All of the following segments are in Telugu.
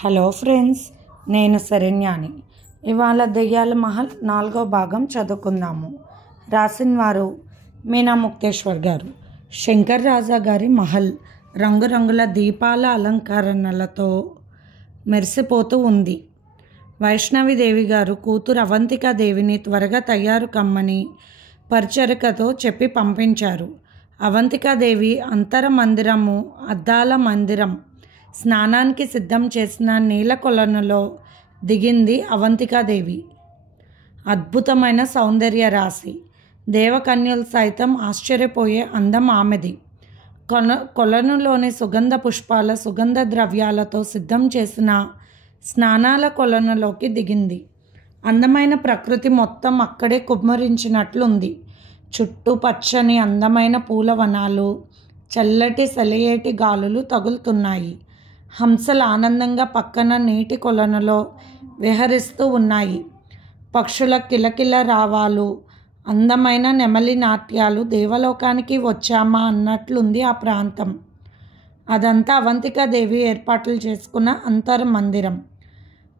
హలో ఫ్రెండ్స్, నేను శరణ్యాని. ఇవాళ దెయ్యాల మహల్ 4వ భాగం చదువుకుందాము. రాసిన వారు మీనా ముక్తేశ్వర్ గారు. శంకర్ రాజా గారి మహల్ రంగురంగుల దీపాల అలంకరణలతో మెరిసిపోతూ ఉంది. వైష్ణవిదేవి గారు కూతురు అవంతికాదేవిని త్వరగా తయారు కమ్మని పరిచరికతో చెప్పి పంపించారు. అవంతికాదేవి అంతర మందిరము, అద్దాల మందిరం, స్నానానికి సిద్ధం చేసిన నీల కొలనులో దిగింది అవంతికాదేవి. అద్భుతమైన సౌందర్య రాశి. దేవకన్యలు సైతం ఆశ్చర్యపోయే అందం ఆమెది. కొలనులోని సుగంధ పుష్పాల, సుగంధ ద్రవ్యాలతో సిద్ధం చేసిన స్నానాల కొలనులోకి దిగింది. అందమైన ప్రకృతి మొత్తం అక్కడే కుమ్మరించినట్లుంది. చుట్టూ పచ్చని అందమైన పూలవనాలు, చల్లటి సెలయేటి గాలులు తగులుతున్నాయి. హంసలు ఆనందంగా పక్కన నీటి కొలనులో విహరిస్తూ ఉన్నాయి. పక్షుల కిలకిల రావాలు, అందమైన నెమలి నాట్యాలు. దేవలోకానికి వచ్చామా అన్నట్లుంది ఆ ప్రాంతం. అదంతా అవంతికాదేవి ఏర్పాట్లు చేసుకున్న అంతర మందిరం.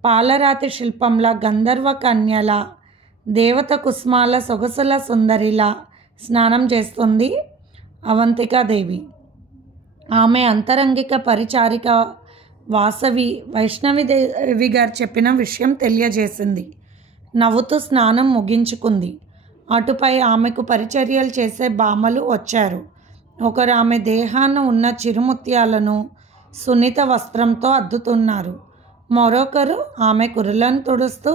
పాలరాతి శిల్పంలా, గంధర్వ కన్యల, దేవత కుసుమాల, సొగసుల సుందరిలా స్నానం చేస్తుంది అవంతికాదేవి. ఆమె అంతరంగిక పరిచారిక వాసవి వైష్ణవిదేవి గారు చెప్పిన విషయం తెలియజేసింది. నవ్వుతూ స్నానం ముగించుకుంది. అటుపై ఆమెకు పరిచర్యలు చేసే బామలు వచ్చారు. ఒకరు ఆమె దేహాన ఉన్న చిరుముత్యాలను సున్నిత వస్త్రంతో అద్దుతున్నారు. మరొకరు ఆమె కురులను తుడుస్తూ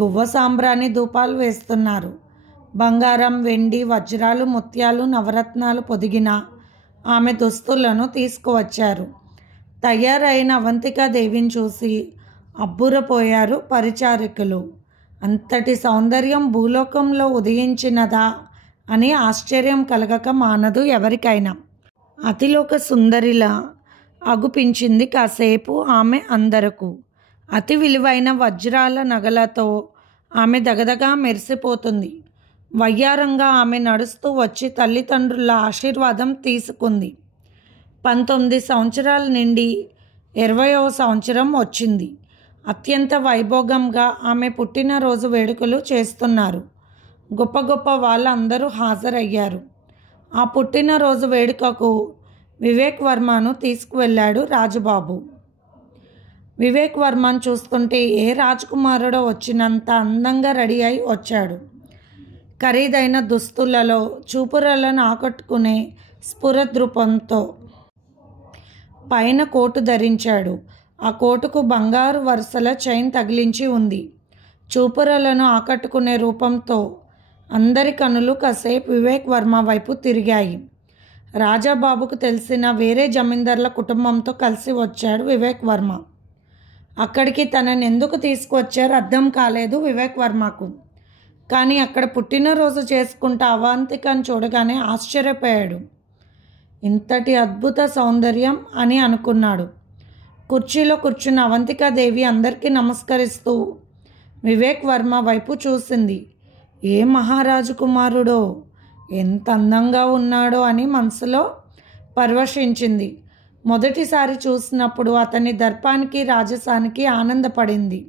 గువ్వ సాంబ్రాణి ధూపాలు వేస్తున్నారు. బంగారం, వెండి, వజ్రాలు, ముత్యాలు, నవరత్నాలు పొదిగిన ఆమె దుస్తులను తీసుకువచ్చారు. తయారైన అవంతికాదేవిని చూసి అబ్బురపోయారు పరిచారికులు. అంతటి సౌందర్యం భూలోకంలో ఉదయించినదా అని ఆశ్చర్యం కలగక మానదు ఎవరికైనా. అతిలోక సుందరిలా అగుపించింది కాసేపు ఆమె అందరకు. అతి విలువైన వజ్రాల నగలతో ఆమె దగదగా మెరిసిపోతుంది. వయ్యారంగా ఆమె నడుస్తూ వచ్చి తల్లిదండ్రుల ఆశీర్వాదం తీసుకుంది. 19 సంవత్సరాల నుండి 20వ సంవత్సరం వచ్చింది. అత్యంత వైభోగంగా ఆమె పుట్టినరోజు వేడుకలు చేస్తున్నారు. గొప్ప గొప్ప వాళ్ళందరూ హాజరయ్యారు. ఆ పుట్టినరోజు వేడుకకు వివేక్ వర్మను తీసుకువెళ్ళాడు రాజుబాబు. వివేక్ వర్మను చూస్తుంటే ఏ రాజకుమారుడో వచ్చినంత అందంగా రెడీ అయి వచ్చాడు. ఖరీదైన దుస్తులలో చూపురలను ఆకట్టుకునే స్ఫురద్రూపంతో పైన కోటు ధరించాడు. ఆ కోటుకు బంగారు వరుసల చైన్ తగిలించి ఉంది. చూపురలను ఆకట్టుకునే రూపంతో అందరి కనులు కాసేపు వివేక్ వర్మ వైపు తిరిగాయి. రాజాబాబుకు తెలిసిన వేరే జమీందార్ల కుటుంబంతో కలిసి వచ్చాడు వివేక్ వర్మ. అక్కడికి తనని ఎందుకు తీసుకువచ్చారో అర్థం కాలేదు వివేక్ వర్మకు. కానీ అక్కడ పుట్టినరోజు చేసుకుంటా అవంతికను చూడగానే ఆశ్చర్యపోయాడు. ఇంతటి అద్భుత సౌందర్యం అని అనుకున్నాడు. కుర్చీలో కూర్చున్న అవంతికాదేవి అందరికీ నమస్కరిస్తూ వివేక్ వర్మ వైపు చూసింది. ఏ మహారాజు కుమారుడో, ఎంత అందంగా ఉన్నాడో అని మనసులో పరవశించింది. మొదటిసారి చూసినప్పుడు అతని దర్పానికి, రాజసానికి ఆనందపడింది.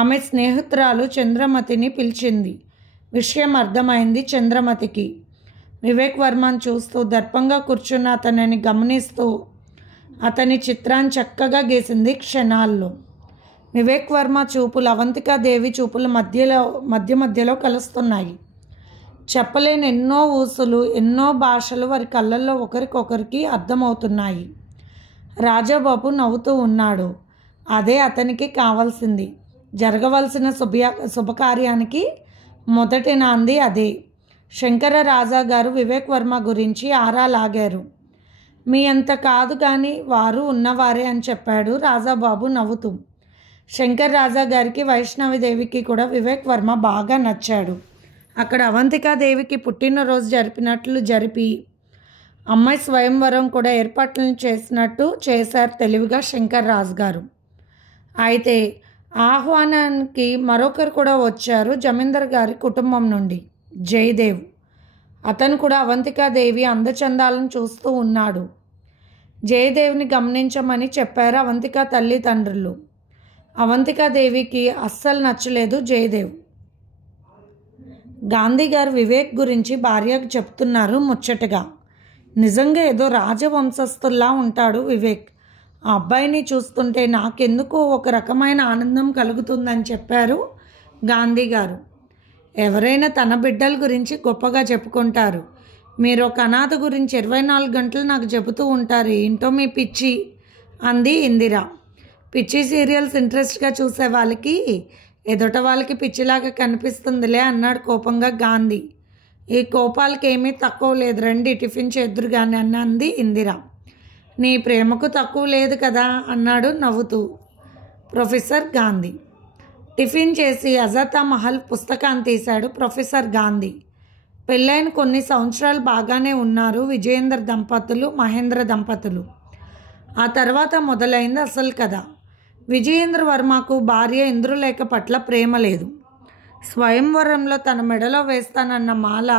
ఆమె స్నేహితురాలు చంద్రమతిని పిలిచింది. విషయం అర్థమైంది చంద్రమతికి. వివేక్ వర్మను చూస్తూ దర్పంగా కూర్చున్న అతనిని గమనిస్తూ అతని చిత్రాన్ని చక్కగా గీసింది క్షణాల్లో. వివేక్ వర్మ చూపులు అవంతికాదేవి చూపుల మధ్యలో కలుస్తున్నాయి. చెప్పలేని ఎన్నో ఊసులు, ఎన్నో భాషలు వారి కళ్ళల్లో ఒకరికొకరికి అర్థమవుతున్నాయి. రాజాబాబు నవ్వుతూ ఉన్నాడు. అదే అతనికి కావాల్సింది. జరగవలసిన శుభకార్యానికి మొదటి నాంది అదే. శంకర రాజా గారు వివేక్ వర్మ గురించి ఆరా లాగారు. మీ అంత కాదు కానీ వారు ఉన్నవారే అని చెప్పాడు రాజాబాబు నవ్వుతూ. శంకర్ రాజా గారికి, వైష్ణవిదేవికి కూడా వివేక్ వర్మ బాగా నచ్చాడు. అక్కడ అవంతికాదేవికి పుట్టినరోజు జరిపినట్లు జరిపి అమ్మాయి స్వయంవరం కూడా ఏర్పాట్లను చేసినట్టు చేశారు తెలివిగా శంకర్ రాజు గారు. అయితే ఆహ్వానానికి మరొకరు కూడా వచ్చారు జమీందార్ గారి కుటుంబం నుండి, జయదేవ్. అతను కూడా అవంతికాదేవి అందచందాలను చూస్తూ ఉన్నాడు. జయదేవ్ని గమనించమని చెప్పారు అవంతిక తల్లిదండ్రులు. అవంతికాదేవికి అస్సలు నచ్చలేదు జయదేవ్. గాంధీ గారు వివేక్ గురించి భార్యకు చెప్తున్నారు ముచ్చటగా. నిజంగా ఏదో రాజవంశస్థుల్లా ఉంటాడు వివేక్. ఆ అబ్బాయిని చూస్తుంటే నాకెందుకో ఒక రకమైన ఆనందం కలుగుతుందని చెప్పారు గాంధీ గారు. ఎవరైనా తన బిడ్డల గురించి గొప్పగా చెప్పుకుంటారు. మీరు ఒక అనాథ గురించి 24 గంటలు నాకు చెబుతూ ఉంటారు. ఏంటో మీ పిచ్చి అంది ఇందిర. పిచ్చి సీరియల్స్ ఇంట్రెస్ట్గా చూసే వాళ్ళకి ఎదుట వాళ్ళకి పిచ్చిలాగా కనిపిస్తుందిలే అన్నాడు కోపంగా గాంధీ. ఈ కోపాలకి ఏమీ తక్కువ లేదు, రండి టిఫిన్ చేద్దురుగాని అన్నది ఇందిర. నీ ప్రేమకు తక్కువ లేదు కదా అన్నాడు నవ్వుతూ ప్రొఫెసర్ గాంధీ. టిఫిన్ చేసి అజాతా మహల్ పుస్తకాన్ని తీశాడు ప్రొఫెసర్ గాంధీ. పెళ్ళైన కొన్ని సంవత్సరాలు బాగానే ఉన్నారు విజయేంద్ర దంపతులు, మహేంద్ర దంపతులు. ఆ తర్వాత మొదలైంది అసలు కథ. విజయేంద్ర వర్మకు భార్య ఇంద్రులేఖ పట్ల ప్రేమ లేదు. స్వయంవరంలో తన మెడలో వేస్తానన్న మాల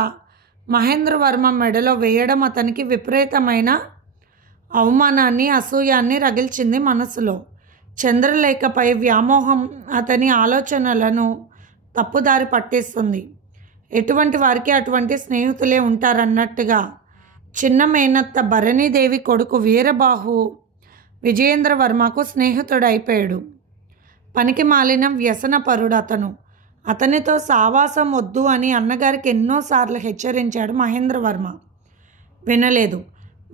మహేంద్ర వర్మ మెడలో వేయడం అతనికి విపరీతమైన అవమానాన్ని, అసూయాన్ని రగిల్చింది మనసులో. చంద్రలేఖపై వ్యామోహం అతని ఆలోచనలను తప్పుదారి పట్టేస్తుంది. ఎటువంటి వారికి అటువంటి స్నేహితులే ఉంటారన్నట్టుగా చిన్న మేనత్త భరణీదేవి కొడుకు వీరబాహు విజయేంద్ర వర్మకు స్నేహితుడైపోయాడు. పనికి మాలిన వ్యసనపరుడు అతను. అతనితో సావాసం వద్దు అని అన్నగారికి ఎన్నోసార్లు హెచ్చరించాడు మహేంద్రవర్మ. వినలేదు.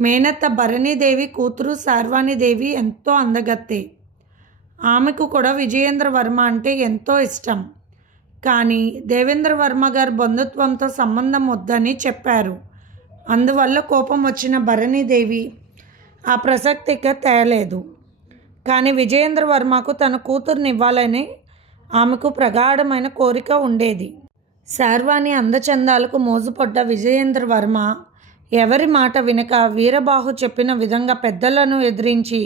మేనత్త భరణీదేవి కూతురు శార్వాణీదేవి ఎంతో అందగత్తే. ఆమెకు కూడా విజయేంద్ర వర్మ అంటే ఎంతో ఇష్టం. కానీ దేవేంద్ర వర్మ గారు బంధుత్వంతో సంబంధం వద్దని చెప్పారు. అందువల్ల కోపం వచ్చిన భరణీదేవి ఆ ప్రసక్తికి తేలేదు. కానీ విజయేంద్ర వర్మకు తన కూతుర్ని ఇవ్వాలని ఆమెకు ప్రగాఢమైన కోరిక ఉండేది. శార్వాణి అందచందాలకు మోజుపడ్డ విజయేంద్ర వర్మ ఎవరి మాట వినక వీరబాహు చెప్పిన విధంగా పెద్దలను ఎదిరించి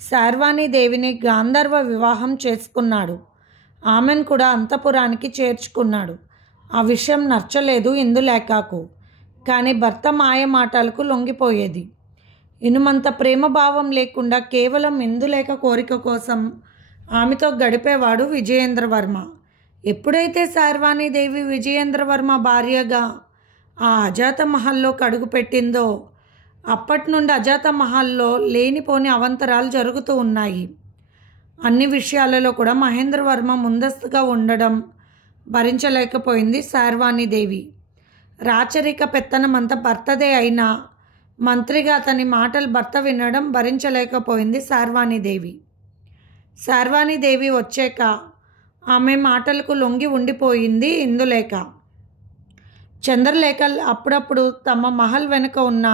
శార్వాణీదేవిని గాంధర్వ వివాహం చేసుకున్నాడు. ఆమెను కూడా అంతఃపురానికి చేర్చుకున్నాడు. ఆ విషయం నచ్చలేదు ఇందులేఖకు. కానీ భర్త మాయ మాటలకు లొంగిపోయేది. ఇనుమంత ప్రేమభావం లేకుండా కేవలం ఇందులేఖ కోరిక కోసం ఆమెతో గడిపేవాడు విజయేంద్ర వర్మ. ఎప్పుడైతే శార్వాణీదేవి విజయేంద్ర వర్మ భార్యగా ఆ అజాత మహల్లో కడుగు పెట్టిందో అప్పటి నుండి అజాత మహల్లో లేనిపోని అవంతరాలు జరుగుతూ ఉన్నాయి. అన్ని విషయాలలో కూడా మహేంద్ర వర్మ ముందస్తుగా ఉండడం భరించలేకపోయింది శార్వాణీదేవి. రాచరిక పెత్తనమంతా భర్తదే అయినా మంత్రిగా అతని మాటలు భర్త వినడం భరించలేకపోయింది శార్వాణీదేవి. శార్వాణీదేవి వచ్చాక ఆమె మాటలకు లొంగి ఉండిపోయింది ఇందులేఖ. చంద్రలేఖ అప్పుడప్పుడు తమ మహల్ వెనుక ఉన్న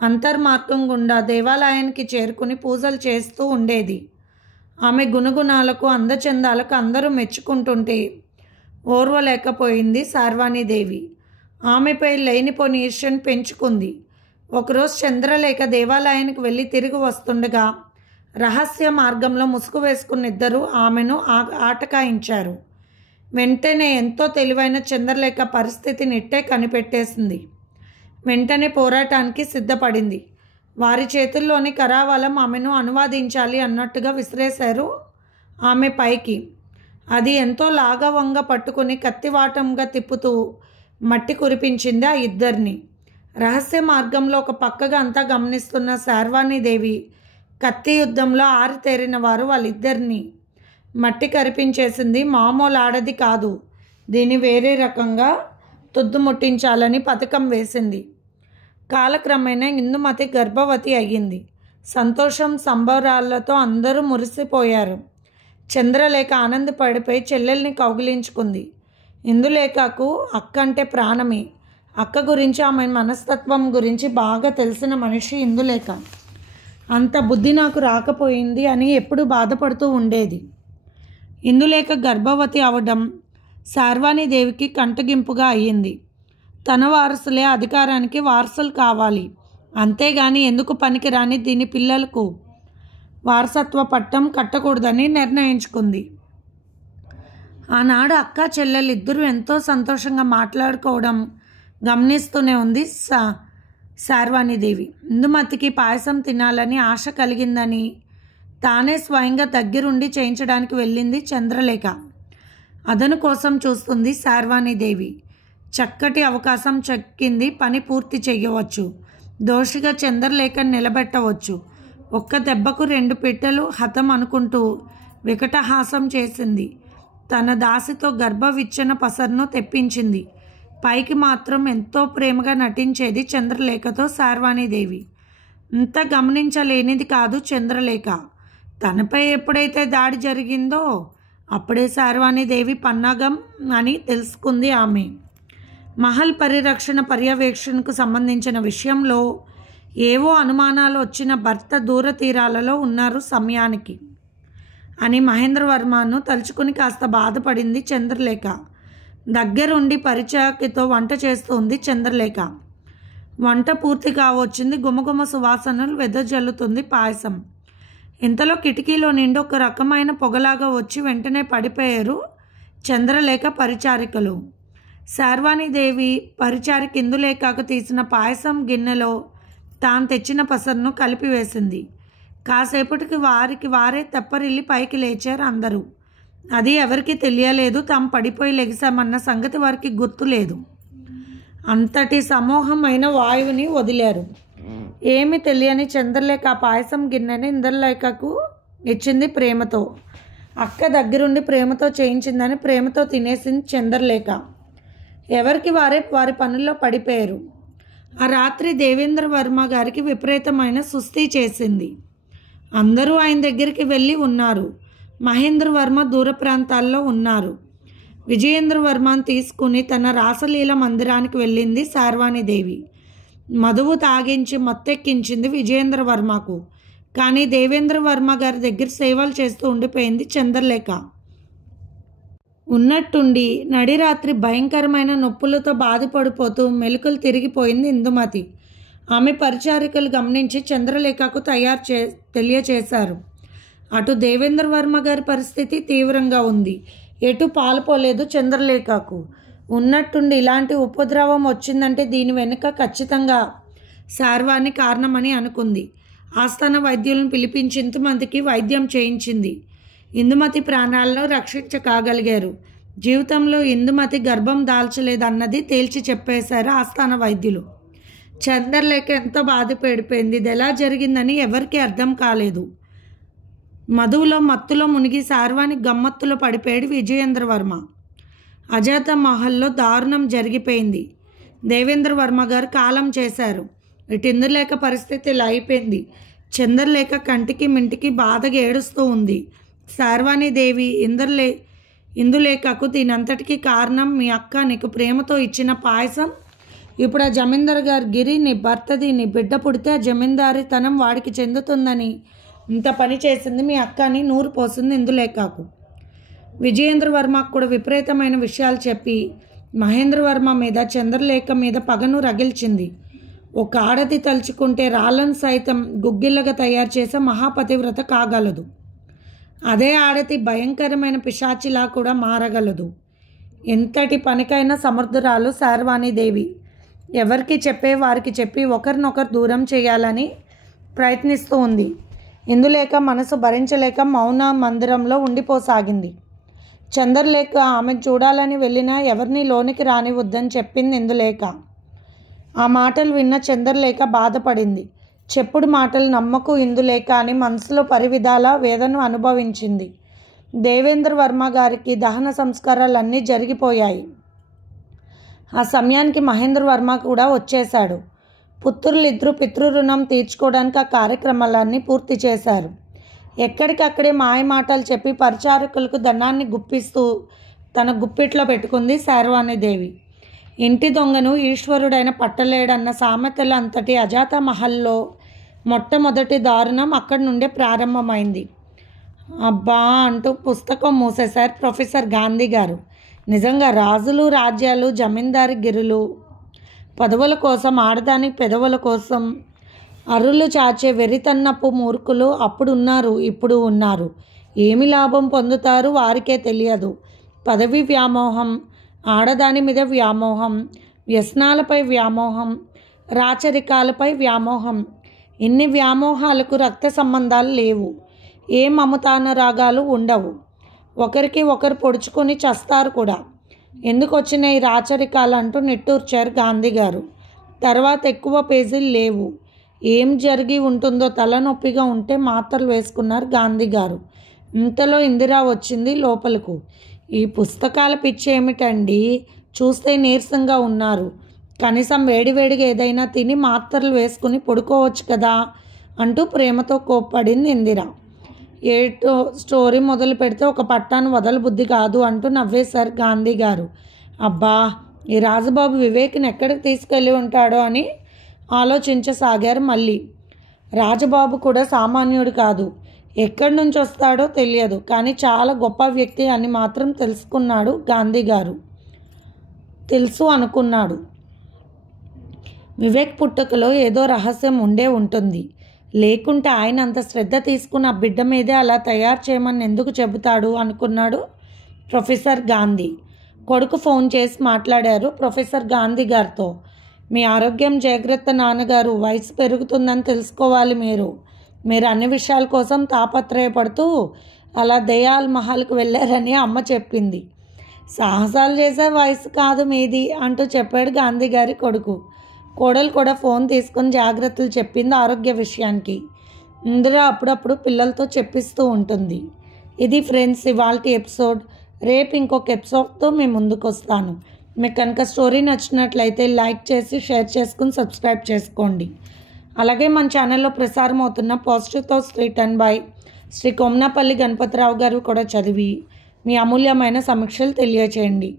అంతర్మార్గం గుండా దేవాలయానికి చేరుకుని పూజలు చేస్తూ ఉండేది. ఆమె గుణగుణాలకు అందచందాలకు అందరూ మెచ్చుకుంటుంటే ఓర్వలేకపోయింది శార్వాణీదేవి. ఆమెపై లేనిపోని ఈర్ష్యను పెంచుకుంది. ఒకరోజు చంద్రలేఖ దేవాలయానికి వెళ్ళి తిరిగి వస్తుండగా రహస్య మార్గంలో ముసుగు వేసుకున్న ఇద్దరు ఆమెను ఆటకాయించారు. వెంటనే ఎంతో తెలివైన చంద్రలేఖ పరిస్థితిని ఇట్టే కనిపెట్టేసింది. వెంటనే పోరాటానికి సిద్ధపడింది. వారి చేతుల్లోని కరావలం ఆమెను అనువాదించాలి అన్నట్టుగా విసిరేశారు ఆమె పైకి. అది ఎంతో లాఘవంగా పట్టుకుని కత్తివాటంగా తిప్పుతూ మట్టి కురిపించింది ఆ ఇద్దరిని. రహస్య మార్గంలో ఒక పక్కగా అంతా గమనిస్తున్న శార్వాణీదేవి కత్తి యుద్ధంలో ఆరితేరిన వారు వాళ్ళిద్దరిని మట్టి కరిపించేసింది. మామూలు ఆడది కాదు, దీన్ని వేరే రకంగా తుద్దుముట్టించాలని పథకం వేసింది. కాలక్రమేణా ఇందుమతి గర్భవతి అయ్యింది. సంతోషం సంబరాలతో అందరూ మురిసిపోయారు. చంద్రలేఖ ఆనందపడిపోయి చెల్లెల్ని కౌగిలించుకుంది. ఇందులేఖకు అక్క అంటే ప్రాణమే. అక్క గురించి, ఆమె మనస్తత్వం గురించి బాగా తెలిసిన మనిషి ఇందులేఖ. అంత బుద్ధి నాకు రాకపోయింది అని ఎప్పుడు బాధపడుతూ ఉండేది. ఇందులేఖ గర్భవతి అవడం శార్వాణీదేవికి కంటగింపుగా అయ్యింది. తన వారసులే అధికారానికి వారసులు కావాలి, అంతేగాని ఎందుకు పనికిరాని దీని పిల్లలకు వారసత్వ పట్టం కట్టకూడదని నిర్ణయించుకుంది. ఆనాడు అక్క చెల్లెలిద్దరూ ఎంతో సంతోషంగా మాట్లాడుకోవడం గమనిస్తూనే ఉంది శార్వాణీదేవి. ఇందుమతికి పాయసం తినాలని ఆశ కలిగిందని తానే స్వయంగా దగ్గరుండి చేయించడానికి వెళ్ళింది చంద్రలేఖ. అదను కోసం చూస్తుంది శార్వాణీదేవి. చక్కటి అవకాశం చెక్కింది. పని పూర్తి చెయ్యవచ్చు. దోషిగా చంద్రలేఖను నిలబెట్టవచ్చు. ఒక్క దెబ్బకు 2 పిట్టలు హతం అనుకుంటూ వికటహాసం చేసింది. తన దాసితో గర్భవిచ్చన పసరును తెప్పించింది. పైకి మాత్రం ఎంతో ప్రేమగా నటించేది చంద్రలేఖతో శార్వాణీదేవి. ఇంత గమనించలేనిది కాదు చంద్రలేఖ. తనపై ఎప్పుడైతే దాడి జరిగిందో అప్పుడే శార్వాణీదేవి పన్నాగం అని తెలుసుకుంది ఆమె. మహల్ పరిరక్షణ పర్యవేక్షణకు సంబంధించిన విషయంలో ఏవో అనుమానాలు వచ్చిన భర్త దూర తీరాలలో ఉన్నారు సమయానికి అని మహేంద్రవర్మను తలుచుకుని కాస్త బాధపడింది చంద్రలేఖ. దగ్గరుండి పరిచయకితో వంట చేస్తుంది చంద్రలేఖ. వంట పూర్తి కావచ్చింది. గుమగుమ సువాసనలు వెదజల్లుతుంది పాయసం. ఇంతలో కిటికీలో నిండి ఒక రకమైన పొగలాగా వచ్చి వెంటనే పడిపోయారు చంద్రలేఖ పరిచారికలు. శార్వాణీదేవి పరిచారిక ఇందులేఖకు తీసిన పాయసం గిన్నెలో తాను తెచ్చిన పసరును కలిపివేసింది. కాసేపటికి వారికి వారే తెప్పరిల్లి పైకి లేచారు అందరూ. అది ఎవరికి తెలియలేదు. తాము పడిపోయి లెగిసామన్న సంగతి వారికి గుర్తులేదు. అంతటి సమూహమైన వాయువుని వదిలారు. ఏమి తెలియని చంద్రలేఖ ఆ పాయసం గిన్నెని ఇంద్రలేఖకు ఇచ్చింది ప్రేమతో. అక్క దగ్గరుండి ప్రేమతో చేయించిందని ప్రేమతో తినేసింది చంద్రలేఖ. ఎవరికి వారే వారి పనుల్లో పడిపోయారు. ఆ రాత్రి దేవేంద్ర వర్మ గారికి విపరీతమైన సుస్థి చేసింది. అందరూ ఆయన దగ్గరికి వెళ్ళి ఉన్నారు. మహేంద్ర వర్మ దూర ప్రాంతాల్లో ఉన్నారు. విజయేంద్ర వర్మను తీసుకుని తన రాసలీల మందిరానికి వెళ్ళింది శార్వాణీదేవి. మధువు తాగించి మత్తెక్కించింది విజయేంద్ర వర్మకు. కానీ దేవేంద్ర వర్మ గారి దగ్గర సేవలు చేస్తూ ఉండిపోయింది చంద్రలేఖ. ఉన్నట్టుండి నడిరాత్రి భయంకరమైన నొప్పులతో బాధపడిపోతూ మెలకులు తిరిగిపోయింది ఇందుమతి. ఆమె పరిచారికలు గమనించి చంద్రలేఖకు తెలియచేశారు. అటు దేవేంద్ర వర్మ గారి పరిస్థితి తీవ్రంగా ఉంది. ఎటు పాలుపోలేదు చంద్రలేఖకు. ఉన్నట్టుండి ఇలాంటి ఉపద్రవం వచ్చిందంటే దీని వెనుక ఖచ్చితంగా శార్వాణి కారణమని అనుకుంది. ఆస్థాన వైద్యులను పిలిపించి ఇంతమందికి వైద్యం చేయించింది. ఇందుమతి ప్రాణాలను రక్షించకాగలిగారు. జీవితంలో ఇందుమతి గర్భం దాల్చలేదన్నది తేల్చి చెప్పేశారు ఆస్థాన వైద్యులు. చంద్రలేఖ ఎంతో బాధపడిపోయింది. ఇది ఎలా జరిగిందని ఎవరికీ అర్థం కాలేదు. మధువులో మత్తులో మునిగి శార్వాణి గమ్మత్తులో పడిపోయాడు విజయేంద్ర వర్మ. అజాత మహల్లో దారుణం జరిగిపోయింది. దేవేంద్ర వర్మ గారు కాలం చేశారు. ఇటు ఇందులేఖ పరిస్థితి ఇలా అయిపోయింది. చంద్రలేఖ కంటికి మింటికి బాధగా ఏడుస్తూ ఉంది. శార్వాణీదేవి ఇందులేఖకు దీనంతటికీ కారణం మీ అక్క నీకు ప్రేమతో ఇచ్చిన పాయసం. ఇప్పుడు ఆ జమీందారు గారి గిరి నీ భర్తది. నీ బిడ్డ పుడితే ఆ జమీందారీతనం వాడికి చెందుతుందని ఇంత పని చేసింది మీ అక్క అని నూరు పోసింది ఇందులేఖకు. విజయేంద్ర వర్మకు కూడా విపరీతమైన విషయాలు చెప్పి మహేంద్రవర్మ మీద చంద్రలేఖ మీద పగను రగిల్చింది. ఒక ఆడది తలుచుకుంటే రాళ్ళను సైతం గుగ్గిళ్ళగా తయారు చేసే మహాపతివ్రత కాగలదు. అదే ఆడది భయంకరమైన పిశాచిలా కూడా మారగలదు. ఎంతటి పనికైనా సమర్థురాలు శార్వాణీదేవి. ఎవరికి చెప్పే వారికి చెప్పి ఒకరినొకరు దూరం చేయాలని ప్రయత్నిస్తూ ఉంది. ఇందులేఖ మనసు భరించలేక మౌన మందిరంలో ఉండిపోసాగింది. చంద్రలేఖ ఆమెను చూడాలని వెళ్ళినా ఎవరిని లోనికి రానివద్దని చెప్పింది ఇందులేఖ. ఆ మాటలు విన్న చంద్రలేఖ బాధపడింది. చెప్పుడు మాటలు నమ్మకు ఇందులేఖ అని మనసులో పరివిధాల వేదన అనుభవించింది. దేవేంద్ర వర్మ గారికి దహన సంస్కారాలన్నీ జరిగిపోయాయి. ఆ సమయానికి మహేంద్ర వర్మ కూడా వచ్చేశాడు. పుత్రులిద్దరూ పితృరుణం తీర్చుకోవడానికి ఆ కార్యక్రమాలన్నీ పూర్తి చేశారు. ఎక్కడికక్కడే మాయ మాటలు చెప్పి పరిచారకులకు ధనాన్ని గుప్పిస్తూ తన గుప్పిట్లో పెట్టుకుంది శార్వాణీదేవి. ఇంటి దొంగను ఈశ్వరుడైన పట్టలేడన్న సామెతల అంతటి అజాత మహల్లో మొట్టమొదటి దారుణం అక్కడి నుండే ప్రారంభమైంది. అబ్బా అంటూ పుస్తకం మూసేశారు ప్రొఫెసర్ గాంధీ గారు. నిజంగా రాజులు, రాజ్యాలు, జమీందారి గిరులు, పదవుల కోసం, ఆడదానికి పెదవుల కోసం అరులు చాచే వెరితన్నపు మూర్ఖులు అప్పుడు ఉన్నారు, ఇప్పుడు ఉన్నారు. ఏమి లాభం పొందుతారు వారికే తెలియదు. పదవి వ్యామోహం, ఆడదాని మీద వ్యామోహం, వ్యసనాలపై వ్యామోహం, రాచరికాలపై వ్యామోహం. ఇన్ని వ్యామోహాలకు రక్త సంబంధాలు లేవు, ఏ మమతానురాగాలు ఉండవు. ఒకరికి ఒకరు పొడుచుకొని చస్తారు కూడా. ఎందుకు వచ్చిన ఈ రాచరికాలు అంటూ నిట్టూర్చారు గాంధీ గారు. తర్వాత ఎక్కువ పేజీలు లేవు. ఏం జరిగి ఉంటుందో తలనొప్పిగా ఉంటే మాత్రలు వేసుకున్నారు గాంధీ గారు. ఇంతలో ఇందిరా వచ్చింది లోపలకు. ఈ పుస్తకాల పిచ్చి ఏమిటండి, చూస్తే నీరసంగా ఉన్నారు, కనీసం వేడివేడిగా ఏదైనా తిని మాత్రలు వేసుకుని పడుకోవచ్చు కదా అంటూ ప్రేమతో కోప్పడింది ఇందిరా. ఏటో స్టోరీ మొదలు పెడితే ఒక పట్టాను వదలబుద్ధి కాదు అంటూ నవ్వేశారు గాంధీ గారు. అబ్బా, ఈ రాజబాబు వివేక్ని ఎక్కడికి తీసుకెళ్ళి ఉంటాడో అని ఆలోచించసాగారు మళ్ళీ. రాజబాబు కూడా సామాన్యుడు కాదు, ఎక్కడి నుంచి వస్తాడో తెలియదు, కానీ చాలా గొప్ప వ్యక్తి అని మాత్రం తెలుసుకున్నాడు గాంధీ గారు. తెలుసు అనుకున్నాడు. వివేక్ పుట్టుకలో ఏదో రహస్యం ఉండే ఉంటుంది, లేకుంటే ఆయన అంత శ్రద్ధ తీసుకున్న ఆ బిడ్డ మీదే అలా తయారు చేయమని ఎందుకు చెబుతాడు అనుకున్నాడు ప్రొఫెసర్ గాంధీ. కొడుకు ఫోన్ చేసి మాట్లాడారు ప్రొఫెసర్ గాంధీ గారితో. మీ ఆరోగ్యం జాగ్రత్త నాన్నగారు, వయసు పెరుగుతుందని తెలుసుకోవాలి మీరు అన్ని విషయాల కోసం తాపత్రయపడుతూ అలా దయాల్ మహల్కి వెళ్ళారని అమ్మ చెప్పింది. సాహసాలు చేసే వయసు కాదు మీది అంటూ చెప్పాడు గాంధీ గారి కొడుకు. కోడలు కూడా ఫోన్ తీసుకొని జాగ్రత్తలు చెప్పింది ఆరోగ్య విషయానికి. ఇందిరా అప్పుడప్పుడు పిల్లలతో చెప్పిస్తూ ఉంటుంది. ఇది ఫ్రెండ్స్ ఇవాల్టి ఎపిసోడ్. రేపు ఇంకొక ఎపిసోడ్తో మీ ముందుకు వస్తాను. మీకు కనుక స్టోరీ నచ్చినట్లయితే లైక్ చేసి షేర్ చేసుకుని సబ్స్క్రైబ్ చేసుకోండి. అలాగే మన ఛానల్లో ప్రసారం అవుతున్న positive thoughts return by Shri Komnapalli Ganapathi Rao గారు కూడా చదివి మీ అమూల్యమైన సమీక్షలు తెలియచేయండి.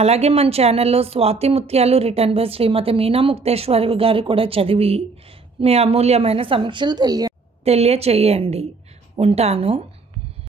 అలాగే మన ఛానల్లో స్వాతి ముత్యాలు రిటర్న్ బై శ్రీమతి మీనా ముక్తేశ్వరి గారు కూడా చదివి మీ అమూల్యమైన సమీక్షలు తెలియచేయండి. ఉంటాను.